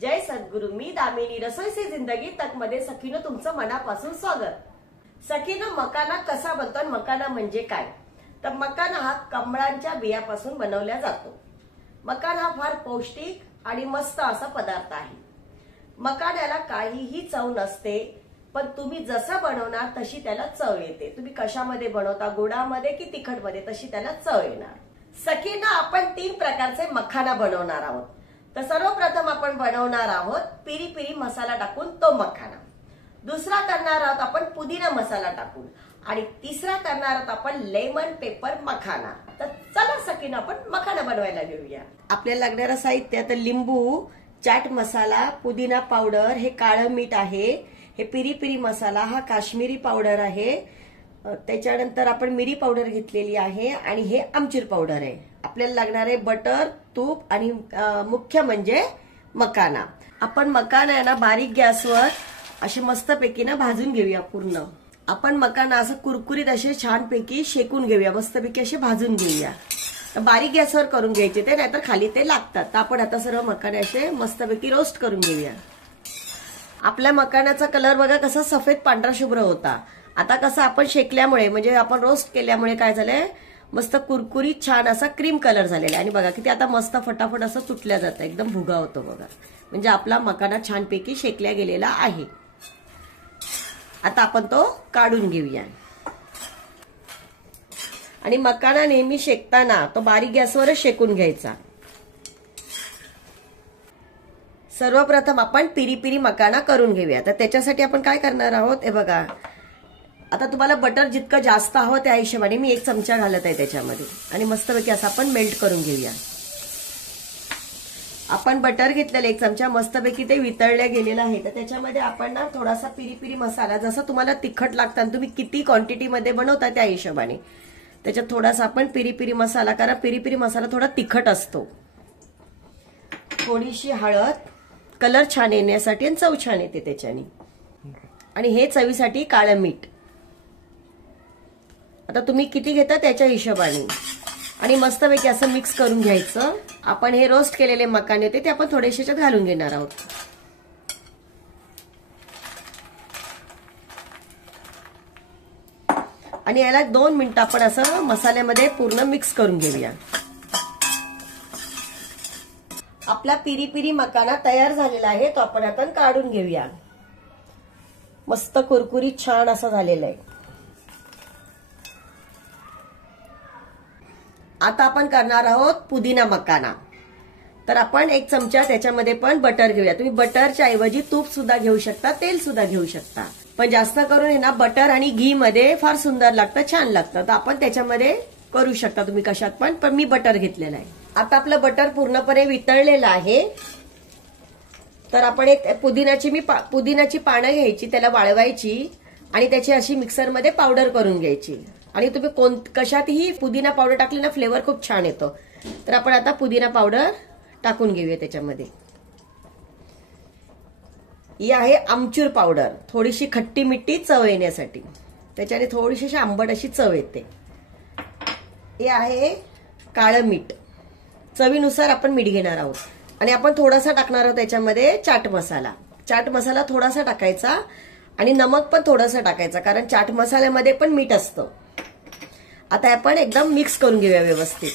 जय सद्गुरु। मी दामिनी रसोई से जिंदगी तक मध्ये सखीनो तुमचं मनापासून स्वागत। सखीनो, मकाना कसा बनतो आणि मकाना म्हणजे काय? तर मकाना हा कमळांच्या बियापासून बनवला जातो। मकाना हा फार पौष्टिक आणि मस्त असा पदार्थ आहे। मकाण्याला काहीही चव नसते, पण तुम्ही जसं बनवणार तशी त्याला चव येते। तुम्ही कशामध्ये बनवता, गोडामध्ये की तिखटमध्ये, तशी त्याला चव येणार। सखीनो, आपण 3 प्रकारचे मखाना बनवणार आहोत। तर सर्वप्रथम आपण बनवणार आहोत पिरी पिरी मसाला टाकून तो मखाना। दुसरा करणार आहोत आपण पुदिना मसाला टाकून, आणि तिसरा करणार आहोत आपण लेमन पेपर मखाना। तर चला सखीनो, आपण मखाना बनवायला घेऊया। आपल्याला लागणारं साहित्य तर लिंबू, चाट मसाला, पुदिना पावडर, हे काळं मीठ आहे, हे पिरी पिरी मसाला, हा काश्मीरी पावडर आहे, त्याच्यानंतर आपण मिरी पावडर घेतलेली आहे, आणि हे आमचूर पावडर आहे। आपल्याला लागणार आहे बटर, तूप आणि मुख्य म्हणजे मखाना। आपण मखाना आहे ना बारीक गॅसवर अशी मस्तपैकी ना भाजून घेऊया पूर्ण। आपण मखाना असं कुरकुरीत असे छानपैकी शेकून घेऊया, मस्तपैकी असे भाजून घेऊया। तर बारीक गॅसवर करून घ्यायचे ते, नाहीतर खाली ते लागतात। तर आपण आता सर्व मखाने असे मस्तपैकी रोस्ट करून घेऊया। आपल्या मखाण्याचा कलर बघा कसा सफेद पांढरा शुभ्र होता। आता कसं आपण शेकल्यामुळे म्हणजे आपण रोस्ट केल्यामुळे काय झालंय, मस्त कुरकुरीत छान असा क्रीम कलर झालेला आहे। आणि बघा किती आता मस्त फटाफट असं तुटल्या जातं, एकदम भुगा होतो बघा। म्हणजे आपला मखाना छानपैकी शेकल्या गेलेला आहे। आता आपण तो काढून घेऊया। आणि मखाना नेहमी शेकताना तो बारीक गॅसवरच शेकून घ्यायचा। सर्वप्रथम आपण पिरी पिरी मखाना करून घेऊया। तर त्याच्यासाठी आपण काय करणार आहोत, हे बघा, आता तुम्हाला बटर जितकं जास्त हवं त्या हिशोबाने मी 1 चमचा घालत आहे त्याच्यामध्ये, आणि मस्तपैकी असं आपण मेल्ट करून घेऊया। आपण बटर घेतलेलं 1 चमचा, मस्तपैकी ते वितळल्या गेलेलं आहे। तर त्याच्यामध्ये आपण ना थोडासा पिरी पिरी मसाला, जसं तुम्हाला तिखट लागतं आणि तुम्ही किती क्वांटिटीमध्ये बनवता त्या हिशोबाने त्याच्यात थोडासा आपण पिरी पिरी मसाला, कारण पिरी पिरी मसाला थोडा तिखट असतो। थोडीशी हळद, कलर छान येण्यासाठी आणि चव छान येते त्याच्याने, आणि हे चवीसाठी काळं मीठ। आता तुम्ही किती घेता त्याच्या हिशोबाने, आणि मस्तपैकी असं मिक्स करून घ्यायचं। आपण हे रोस्ट केलेले मखाने होते ते आपण थोडेसे याच्यात घालून घेणार आहोत। आणि याला 2 मिनिटं आपण असं मसाल्यामध्ये पूर्ण मिक्स करून घेऊया। आपला पिरी पिरी मखाना तयार झालेला आहे, तो आपण आता काढून घेऊया। मस्त कुरकुरीत छान असा झालेला आहे। आता आपण करणार आहोत पुदिना मखाना। तर आपण 1 चमचा त्याच्यामध्ये पण बटर घेऊया। तुम्ही बटरच्या ऐवजी तूप सुद्धा घेऊ शकता, तेल सुद्धा घेऊ शकता, पण जास्त करून हे ना बटर आणि घी मध्ये फार सुंदर लागतं, छान लागतं। तर आपण त्याच्यामध्ये करू शकता तुम्ही कशात पण मी बटर घेतलेलं आहे। आता आपलं बटर पूर्णपणे वितळलेलं आहे। तर आपण एक पुदिनाची पानं घ्यायची, त्याला वाळवायची, आणि त्याची अशी मिक्सरमध्ये पावडर करून घ्यायची। आणि तुम्ही कशातही पुदिना पावडर टाकली ना फ्लेवर खूप छान येतो। तर आपण आता पुदिना पावडर टाकून घेऊया त्याच्यामध्ये। ही आहे आमचूर पावडर, थोडीशी खट्टी मिट्टी चव येण्यासाठी, त्याच्याने थोडीशी आंबट अशी चव येते। हे आहे काळं मीठ, चवीनुसार आपण मीठ घेणार आहोत। आणि आपण थोडासा टाकणार आहोत त्याच्यामध्ये चाट मसाला। चाट मसाला थोडासा टाकायचा, आणि नमक पण थोडंसं टाकायचं, कारण चाट मसाल्यामध्ये पण मीठ असतं। आता आपण एकदम मिक्स करून घेऊया व्यवस्थित।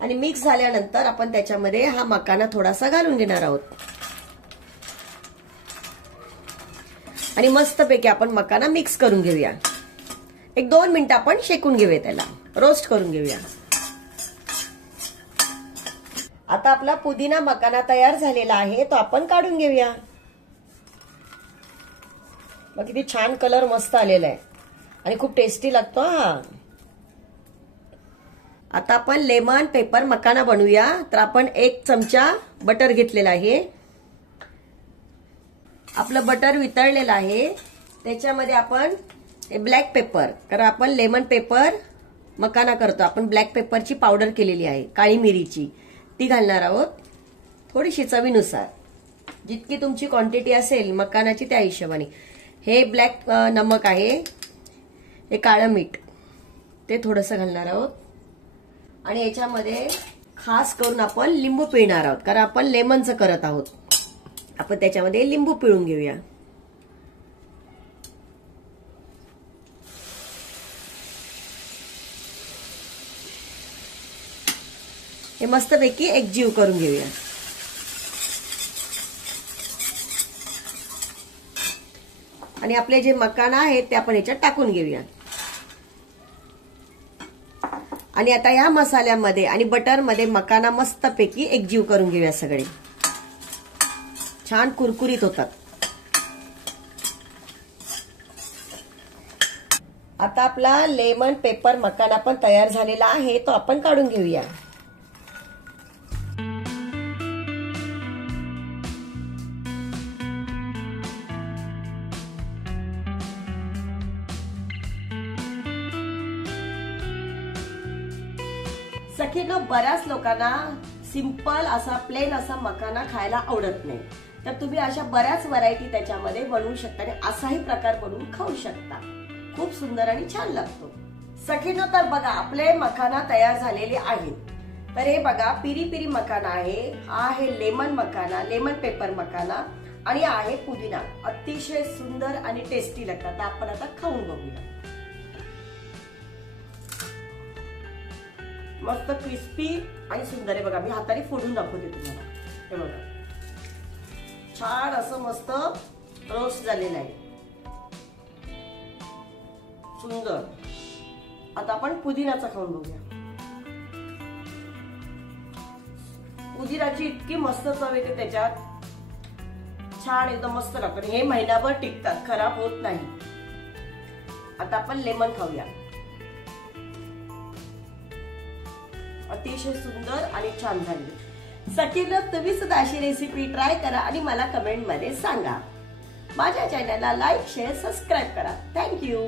आणि मिक्स झाल्यानंतर आपण त्याच्यामध्ये हा मखाना थोडासा घालून घेणार आहोत, आणि मस्तपैकी आपण मखाना मिक्स करून घेऊया। 1-2 मिनिटं आपण शेकून घेऊया, त्याला रोस्ट करून घेऊया। आता आपला पुदिना मखाना तयार झालेला आहे, तो आपण काढून घेऊया। मग किती छान कलर मस्त आलेला आहे, आणि खूप टेस्टी लागतो हा। आता आपण लेमन पेपर मखाना बनवूया। तर आपण 1 चमचा बटर घेतलेला आहे। आपलं बटर वितळलेलं आहे, त्याच्यामध्ये आपण ब्लॅक पेपर, कारण आपण लेमन पेपर मखाना करतो, आपण ब्लॅक पेपरची पावडर केलेली आहे, काळी मिरीची, ती घालणार आहोत थोडीशी चवीनुसार, जितकी तुमची क्वांटिटी असेल मखानाची त्या हिशोबाने। हे ब्लॅक नमक आहे, हे काळं मीठ ते थोडंसं घालणार आहोत, आणि याच्यामध्ये खास करून आपण लिंबू पिळणार आहोत, कारण आपण लेमनचं करत आहोत. आपण त्याच्यामध्ये लिंबू पिळून घेऊया. हे मस्तपैकी एकजीव करून घेऊया. आणि आपले जे मकाना आहेत ते आपण याच्यात टाकून घेऊया. आणि आता या मसाल्यामध्ये आणि बटरमध्ये मकाना मस्तपैकी एकजीव करून घेऊया. सगळे छान कुरकुरीत होतात. आता आपला लेमन पेपर मकाना पण तयार झालेला आहे, तो आपण काढून घेऊया. सखीनो, बऱ्याच लोकांना सिंपल असा प्लेन असा मकाना खायला आवडत नाही, तर तुम्ही अशा बऱ्याच व्हरायटी त्याच्यामध्ये बनवू शकता आणि असाही प्रकार बनवून खाऊ शकता. खूप सुंदर आणि छान लागतो. सखीनो, तर बघा आपले मकाना तयार झालेले आहेत. तर हे बघा पिरी पिरी मकाना आहे, हा आहे लेमन मकाना, लेमन पेपर मकाना आणि आहे पुदिना. अतिशय सुंदर आणि टेस्टी लागतात. आपण आता खाऊन बघूया. मस्त क्रिस्पी आणि सुंदर आहे बघा. मी हाताने फोडून दाखवते तुम्हाला. हे बघा छान असं मस्त रोस्ट झालेलं आहे, सुंदर. आता आपण पुदिनाचा खाऊन बघूया. पुदिनाची इतकी मस्त चव येते त्याच्यात, छान एकदम मस्त लागतं. हे महिनाभर टिकतात, खराब होत नाही. आता आपण लेमन खाऊया. अतिशय सुंदर आणि छान झाली. सखीनो, तुम्ही सुद्धा अशी रेसिपी ट्राय करा आणि मला कमेंट मध्ये सांगा. माझ्या चॅनलला लाईक, शेअर, सबस्क्राईब करा. थँक्यू.